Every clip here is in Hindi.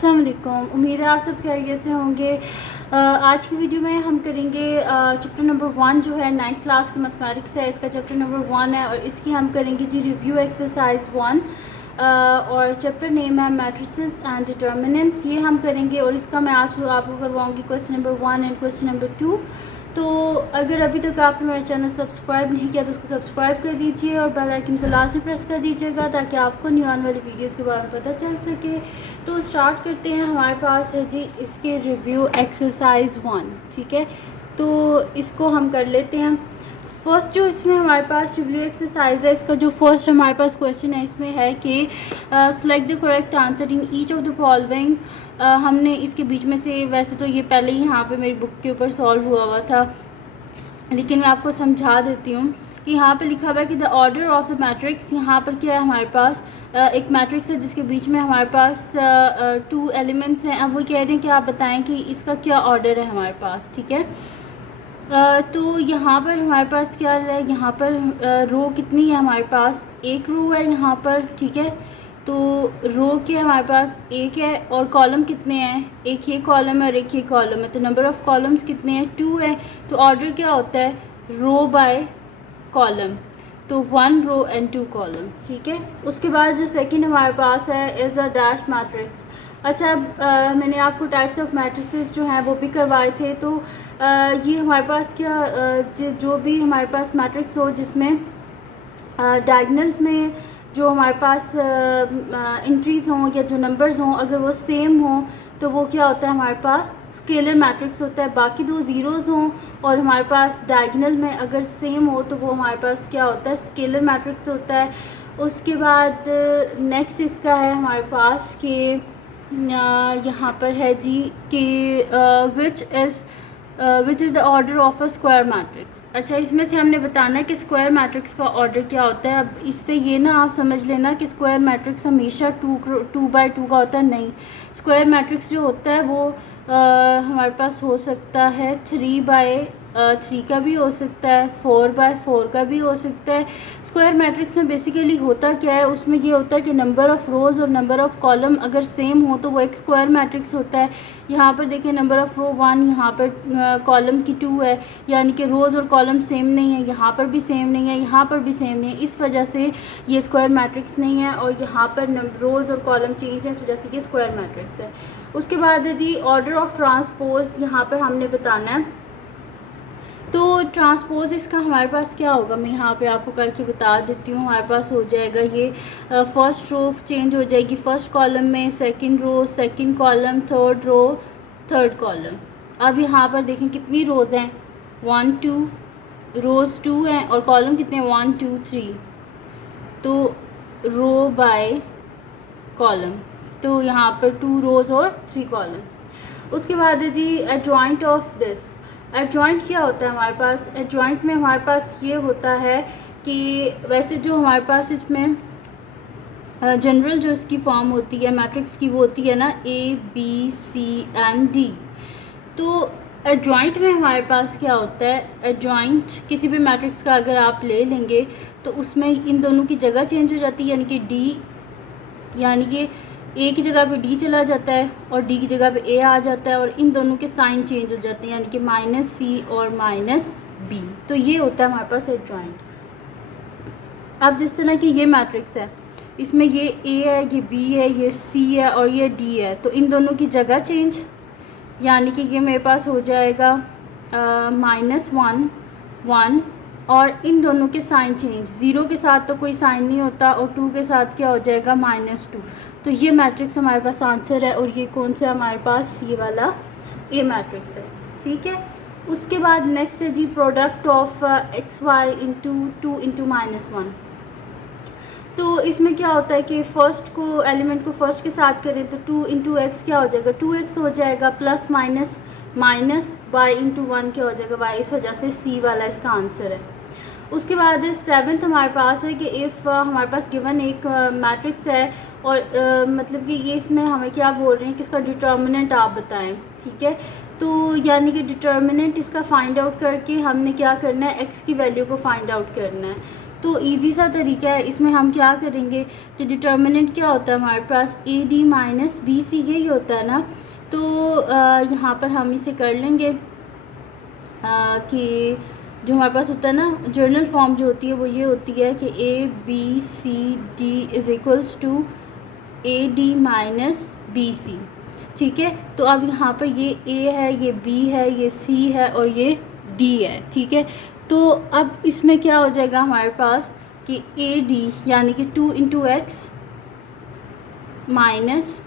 अस्सलाम वालेकुम। उम्मीद है आप सब खैरियत से होंगे। आज की वीडियो में हम करेंगे चैप्टर नंबर 1 जो है 9th क्लास की मैथमेटिक्स है। इसका चैप्टर नंबर 1 है और इसकी हम करेंगे जी रिव्यू एक्सरसाइज 1 और चैप्टर नेम है मैट्रिसेस एंड डिटर्मिनेंट्स। ये हम करेंगे और इसका मैं आज आपको करवाऊँगी question number 1 and question number 2। तो अगर अभी तक आपने मेरा चैनल सब्सक्राइब नहीं किया तो उसको सब्सक्राइब कर दीजिए और बेल आइकन को लाजमी प्रेस कर दीजिएगा ताकि आपको न्यू आने वाली वीडियोस के बारे में पता चल सके। तो स्टार्ट करते हैं। हमारे पास है जी इसके रिव्यू एक्सरसाइज 1, ठीक है। तो इसको हम कर लेते हैं। फर्स्ट जो इसमें हमारे पास रिव्यू एक्सरसाइज है, इसका जो फर्स्ट हमारे पास क्वेश्चन है इसमें है कि select the correct answer in each of the following. हमने इसके बीच में से, वैसे तो ये पहले ही यहाँ पे मेरी बुक के ऊपर सॉल्व हुआ था, लेकिन मैं आपको समझा देती हूँ कि यहाँ पे लिखा हुआ है कि the order of the matrix. यहाँ पर क्या है, हमारे पास एक मैट्रिक्स है जिसके बीच में हमारे पास 2 एलिमेंट्स हैं। अब वो कह रहे हैं कि आप बताएं कि इसका क्या ऑर्डर है हमारे पास, ठीक है। तो यहाँ पर हमारे पास क्या है, यहाँ पर रो कितनी है, हमारे पास एक रो है यहाँ पर, ठीक है। तो रो के हमारे पास एक है और कॉलम कितने हैं, एक ये कॉलम है और एक ये कॉलम है। तो नंबर ऑफ़ कॉलम्स कितने हैं, 2 है। तो ऑर्डर क्या होता है, रो बाय कॉलम। तो 1 रो एंड 2 कॉलम्स, ठीक है। उसके बाद जो सेकंड हमारे पास है इज़ अ डैश मैट्रिक्स। अच्छा, मैंने आपको टाइप्स ऑफ मैट्रिसेस जो हैं वो भी करवाए थे। तो ये हमारे पास क्या जो भी हमारे पास मैट्रिक्स हो जिसमें डायगनल्स में जो हमारे पास एंट्रीज़ हों या जो नंबर्स हों, अगर वो सेम हों तो वो क्या होता है, हमारे पास स्केलर मैट्रिक्स होता है। बाकी 2 ज़ीरोज़ हों और हमारे पास डायगनल में अगर सेम हो तो वो हमारे पास क्या होता है, स्केलर मैट्रिक्स होता है। उसके बाद नेक्स्ट इसका है हमारे पास कि यहाँ पर है जी कि which is the order of a square matrix. अच्छा, इसमें से हमने बताना है कि स्क्वायर मैट्रिक्स का ऑर्डर क्या होता है। अब इससे ये ना आप समझ लेना कि स्क्वायर मैट्रिक्स हमेशा 2 बाय 2 का होता है, नहीं। स्क्वायर मैट्रिक्स जो होता है वो हमारे पास हो सकता है 3 बाय 3 का भी हो सकता है, 4 बाय 4 का भी हो सकता है। स्क्वायर मैट्रिक्स में बेसिकली होता क्या है, उसमें ये होता है कि नंबर ऑफ़ रोज़ और नंबर ऑफ़ कॉलम अगर सेम हो तो वो एक स्क्वायर मैट्रिक्स होता है। यहाँ पर देखें, नंबर ऑफ़ रो 1, यहाँ पर कॉलम की 2 है, यानी कि रोज़ और कॉलम सेम नहीं है। यहाँ पर भी सेम नहीं है, यहाँ पर भी सेम नहीं है, इस वजह से ये स्क्वायर मैट्रिक्स नहीं है। और यहाँ पर रोज़ और कॉलम चेंज है, इस वजह से ये स्क्वायर मैट्रिक्स है। उसके बाद है जी ऑर्डर ऑफ ट्रांसपोज। यहाँ पर हमने बताना है। तो ट्रांसपोज इसका हमारे पास क्या होगा, मैं यहाँ पे आपको करके बता देती हूँ। हमारे पास हो जाएगा ये फर्स्ट रो चेंज हो जाएगी फर्स्ट कॉलम में, second row second column, third row third column. अब यहाँ पर देखें कितनी रोज़ हैं, 1 2 रोज़ 2 हैं और कॉलम कितने हैं, 1 2 3। तो रो बाय कॉलम, तो यहाँ पर 2 रोज़ और 3 कॉलम। उसके बाद है जी एडजॉइंट ऑफ दिस। एडजॉइंट क्या होता है हमारे पास, एडजॉइंट में हमारे पास ये होता है कि वैसे जो हमारे पास इसमें जनरल जो इसकी फॉर्म होती है मैट्रिक्स की वो होती है ना ABCD। तो एडजॉइंट में हमारे पास क्या होता है, एडजॉइंट किसी भी मैट्रिक्स का अगर आप ले लेंगे तो उसमें इन दोनों की जगह चेंज हो जाती है, यानी कि D, यानी कि A की जगह पे D चला जाता है और D की जगह पे A आ जाता है और इन दोनों के साइन चेंज हो जाते हैं, यानी कि -C और -B। तो ये होता है हमारे पास एडजॉइंट। अब जिस तरह की ये मैट्रिक्स है, इसमें ये A है, ये B है, ये C है और ये D है, तो इन दोनों की जगह चेंज, यानी कि ये मेरे पास हो जाएगा -1 1 और इन दोनों के साइन चेंज। 0 के साथ तो कोई साइन नहीं होता और 2 के साथ क्या हो जाएगा, -2। तो ये मैट्रिक्स हमारे पास आंसर है और ये कौन सा हमारे पास, ये वाला A मैट्रिक्स है, ठीक है। उसके बाद नेक्स्ट है जी product of XY into 2 into -1। तो इसमें क्या होता है कि फर्स्ट को एलिमेंट को फर्स्ट के साथ करें तो 2 इंटू एक्स क्या हो जाएगा, 2x हो जाएगा, plus minus minus y into 1 क्या हो जाएगा, y। इस वजह से C वाला इसका आंसर है। उसके बाद 7th हमारे पास है कि इफ़ हमारे पास गिवन एक मैट्रिक्स है और मतलब कि ये इसमें हमें क्या बोल रहे हैं कि इसका डिटर्मिनेंट आप बताएं, ठीक है। तो यानी कि डिटर्मिनेंट इसका फाइंड आउट करके हमने क्या करना है, x की वैल्यू को फाइंड आउट करना है। तो इजी सा तरीका है, इसमें हम क्या करेंगे कि डिटर्मिनेंट क्या होता है हमारे पास A D minus B C, यही होता है ना। तो यहाँ पर हम इसे कर लेंगे कि जो हमारे पास होता है ना जर्नल फॉर्म जो होती है वो ये होती है कि A B C D is equals to A D minus B C. ठीक है, तो अब यहाँ पर ये ए है, ये बी है, ये सी है और ये डी है। ठीक है, तो अब इसमें क्या हो जाएगा हमारे पास कि ए डी यानी कि 2 इंटू एक्स माइनस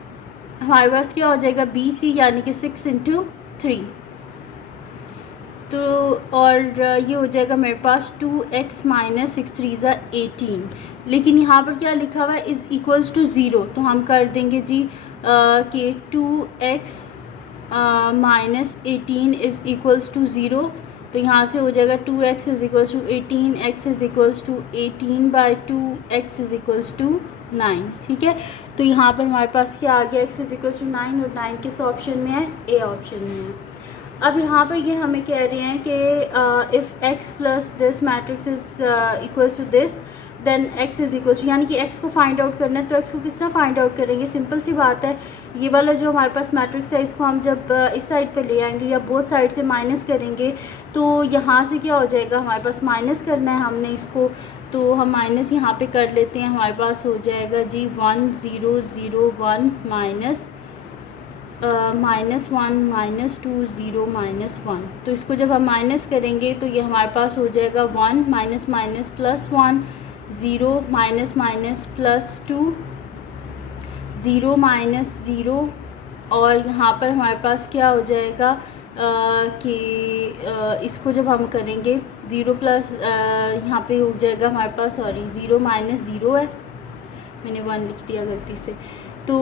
हमारे पास क्या हो जाएगा बी सी यानी कि 6 इंटू 3। तो और ये हो जाएगा मेरे पास 2x माइनस 6 3 ज़ा 18। लेकिन यहाँ पर क्या लिखा हुआ है इज़ इक्वल्स टू 0, तो हम कर देंगे जी कि 2x minus 18 is equals to 0। तो यहाँ से हो जाएगा 2x is equals to 18, x is equals to 18 by 2, x is equals to 9। ठीक है, तो यहाँ पर हमारे पास क्या आ गया x इज़ इक्वल्स टू 9 और 9 किस ऑप्शन में है, ए ऑप्शन में है। अब यहाँ पर ये हमें कह रहे हैं कि if x plus this matrix is equals to this then x is equals to, यानी कि x को फाइंड आउट करना है। तो x को किस तरह फाइंड आउट करेंगे, सिंपल सी बात है, ये वाला जो हमारे पास मैट्रिक्स है इसको हम जब इस साइड पे ले आएंगे या बोथ साइड से माइनस करेंगे तो यहाँ से क्या हो जाएगा हमारे पास माइनस करना है हमने इसको, तो हम माइनस यहाँ पे कर लेते हैं। हमारे पास हो जाएगा जी 1 0 0 1 माइनस -1 -2 0 -1। तो इसको जब हम माइनस करेंगे तो ये हमारे पास हो जाएगा 1 minus minus plus 1 0 minus minus plus 2 0 minus 0। और यहाँ पर हमारे पास क्या हो जाएगा कि इसको जब हम करेंगे 0 प्लस यहाँ पे हो जाएगा हमारे पास, सॉरी 0 माइनस 0 है, मैंने 1 लिख दिया गलती से, तो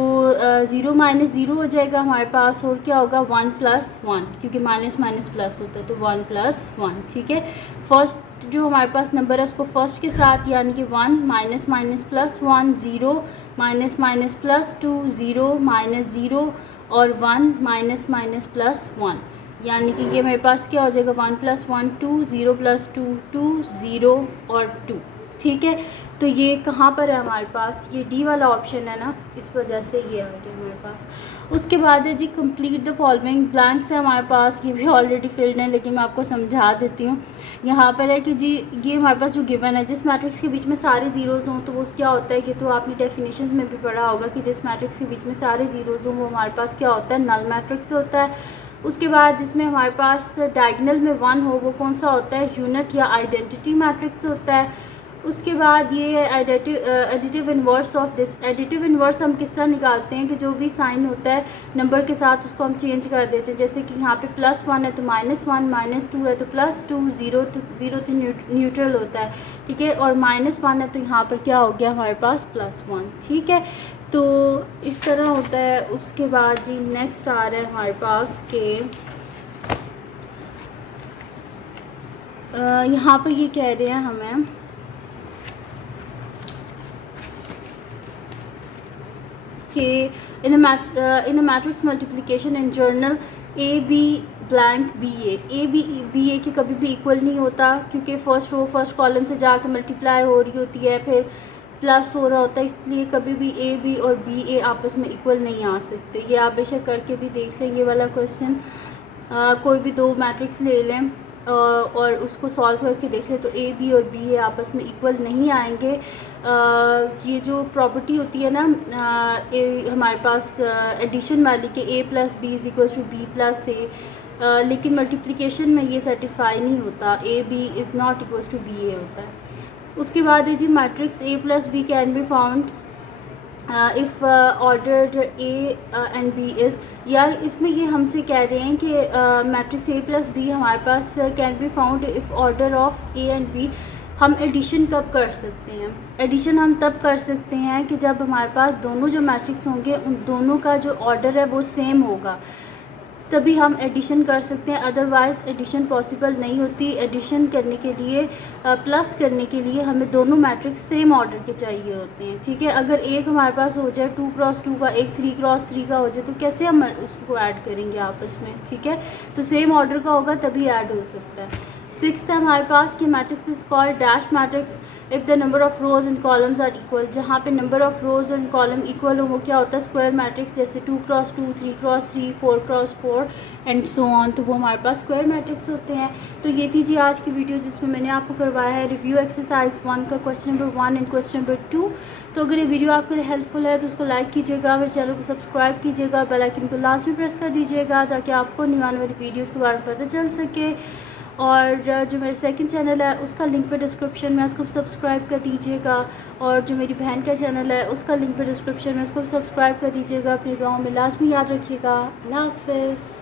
0 माइनस 0 हो जाएगा हमारे पास। और क्या होगा 1 प्लस 1, क्योंकि माइनस माइनस प्लस होता है तो 1 प्लस 1। ठीक है, फर्स्ट जो हमारे पास नंबर है उसको फर्स्ट के साथ यानी कि 1 minus minus plus 1 0 minus minus plus 2 0 minus 0 और 1 माइनस माइनस प्लस 1, यानी कि ये मेरे पास क्या हो जाएगा 1 प्लस 1 2 0 प्लस 2 2 0 और 2। ठीक है, तो ये कहाँ पर है हमारे पास, ये डी वाला ऑप्शन है ना, इस वजह से ये आ गया हमारे पास। उसके बाद है जी कंप्लीट द फॉलोइंग, ब्लैंक्स है हमारे पास, ये भी ऑलरेडी फिल्ड है लेकिन मैं आपको समझा देती हूँ। यहाँ पर है कि जी ये हमारे पास जो गिवन है जिस मैट्रिक्स के बीच में सारे ज़ीरोज़ हों तो वो क्या होता है कि, तो आपने डेफिनेशन में भी पढ़ा होगा कि जिस मैट्रिक्स के बीच में सारे ज़ीरोज़ हों वो हमारे पास क्या होता है, नल मैट्रिक्स होता है। उसके बाद जिसमें हमारे पास डायगोनल में 1 हो वो कौन सा होता है, यूनिट या आइडेंटिटी मैट्रिक्स होता है। उसके बाद ये additive inverse of this, additive inverse हम किस तरह निकालते हैं कि जो भी साइन होता है नंबर के साथ उसको हम चेंज कर देते हैं। जैसे कि यहाँ पे +1 है तो -1, -2 है तो +2, 0 तो न्यूट्रल होता है। ठीक है, और -1 है तो यहाँ पर क्या हो गया हमारे पास +1। ठीक है, तो इस तरह होता है। उसके बाद जी नेक्स्ट आ रहा है हमारे पास के यहाँ पर ये कह रहे हैं हमें कि in a matrix multiplication in general A B blank B A के कभी भी इक्वल नहीं होता, क्योंकि फर्स्ट रो फर्स्ट कॉलम से जाके मल्टीप्लाई हो रही होती है फिर प्लस हो रहा होता है, इसलिए कभी भी ए बी और बी ए आपस में इक्वल नहीं आ सकते। ये आप बेशक करके भी देख लें ये वाला क्वेश्चन, कोई भी दो मैट्रिक्स ले लें और उसको सॉल्व करके देख ले तो ए बी और बी ए आपस में इक्वल नहीं आएंगे। ये जो प्रॉपर्टी होती है ना हमारे पास एडिशन वाली के A plus B is equal to B plus A, लेकिन मल्टीप्लिकेशन में ये सेटिस्फाई नहीं होता, A B is not equal to B A होता है। उसके बाद है जी matrix A plus B can be found if order A and B is, यार इसमें ये हमसे कह रहे हैं कि मैट्रिक्स ए प्लस बी हमारे पास can be found if order of A and B. हम एडिशन कब कर सकते हैं, एडिशन हम तब कर सकते हैं कि जब हमारे पास दोनों जो मैट्रिक्स होंगे उन दोनों का जो ऑर्डर है वो सेम होगा, तभी हम एडिशन कर सकते हैं, अदरवाइज़ एडिशन पॉसिबल नहीं होती। एडिशन करने के लिए प्लस करने के लिए हमें दोनों मैट्रिक्स सेम ऑर्डर के चाहिए होते हैं। ठीक है, अगर एक हमारे पास हो जाए 2 क्रॉस 2 का, एक 3 क्रॉस 3 का हो जाए तो कैसे हम उसको ऐड करेंगे आपस में। ठीक है, तो सेम ऑर्डर का होगा तभी ऐड हो सकता है। सिक्स्थ है हमारे पास कि matrix is called dash matrix if the number of rows and columns are equal. जहाँ पे number of rows and column equal हो वो क्या होता है, स्क्वायर मैट्रिक्स। जैसे 2x2, 3x3, 4x4 and so on, तो वो हमारे पास स्क्वायर मैट्रिक्स होते हैं। तो ये थी जी आज की वीडियो जिसमें मैंने आपको करवाया है रिव्यू एक्सरसाइज 1 का question number 1 and question number 2। तो अगर ये वीडियो आपके लिए हेल्पफुल है तो उसको लाइक कीजिएगा, मेरे चैनल को सब्सक्राइब कीजिएगा, बेल आइकन को लास्ट में प्रेस कर दीजिएगा ताकि आपको न्यू आने वाली वीडियोस के बारे में पता चल सके। और जो मेरा सेकंड चैनल है उसका लिंक पे डिस्क्रिप्शन में, उसको सब्सक्राइब कर दीजिएगा। और जो मेरी बहन का चैनल है उसका लिंक पे डिस्क्रिप्शन में, उसको सब्सक्राइब कर दीजिएगा। अपनी दुआओं में लाजमी याद रखिएगा। अल्लाह हाफ़िज़।